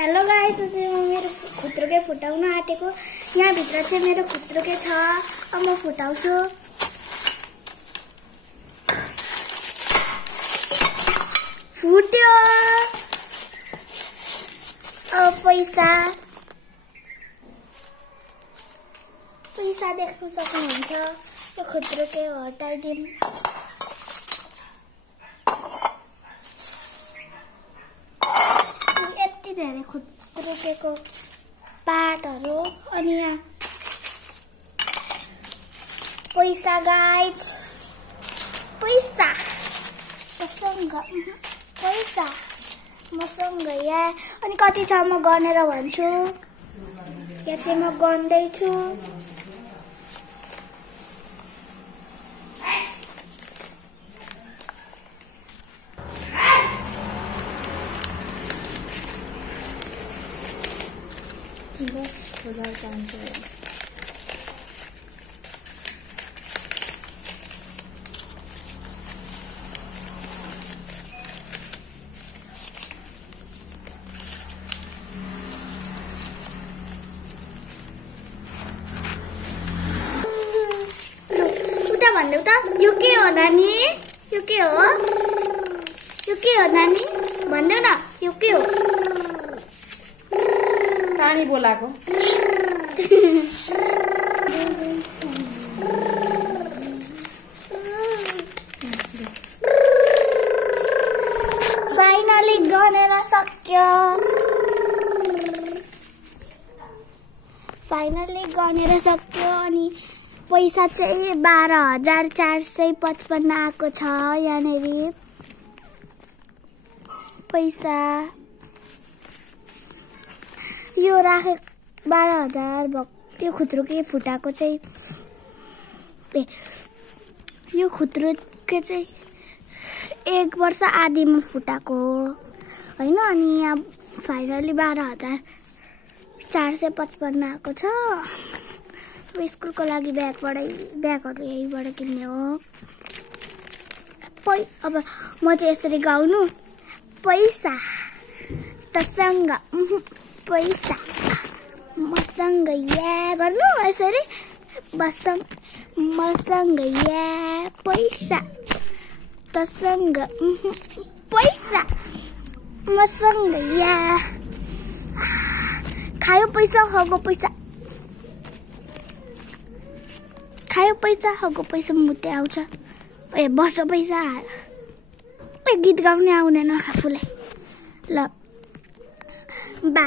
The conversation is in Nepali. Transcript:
हेलो गाइस, म मेरो खुत्रुके फुटाउन आँटेको। यहाँ भित्र चाहिँ मेरो खुत्रुके छ। अब म फुटाउँछु। फुट्यो। अब पैसा देख्न सक्नुहुन्छ। यो खुत्रुके हटाइदिउँ। यति धेरै खुत्रुकेको पार्टहरु। अनि यहाँ पैसा गाइज, पैसा मसँग यहाँ। अनि कति छ म गनेर भन्छु। यहाँ चाहिँ म गन्दैछु। भन्देऊ त यो के हो नानी? यो के हो? यो के हो नानी? भन्देऊ न, यो के हो? पानी बोलाको। फाइनली गनेर सक्यो। अनि पैसा चाहिँ 12,455 आएको छ। यहाँनेरि पैसा यो राखे 12,000 यो खुत्रुके फुटाको चाहिँ यो खुत्रुके चाहिँ 1 वर्ष आदिमा फुटाको हैन। अनि यहाँ फाइनली 12,455 आएको छ। स्कुलको लागि ब्यागहरु यहीबाट किन्ने हो। अब म चाहिँ यसरी गाउनु। पैसा तसँग पैसा मसँग या गर्नु यसरी मसँग या पैसा तसँग पैसा मसँग या खायो पैसा हगो पैसा खायो पैसा हगो पैसा मुटे आउँछ। ए बस पैसा ए गीत गाउने आउँदैन आफूलाई। ल बा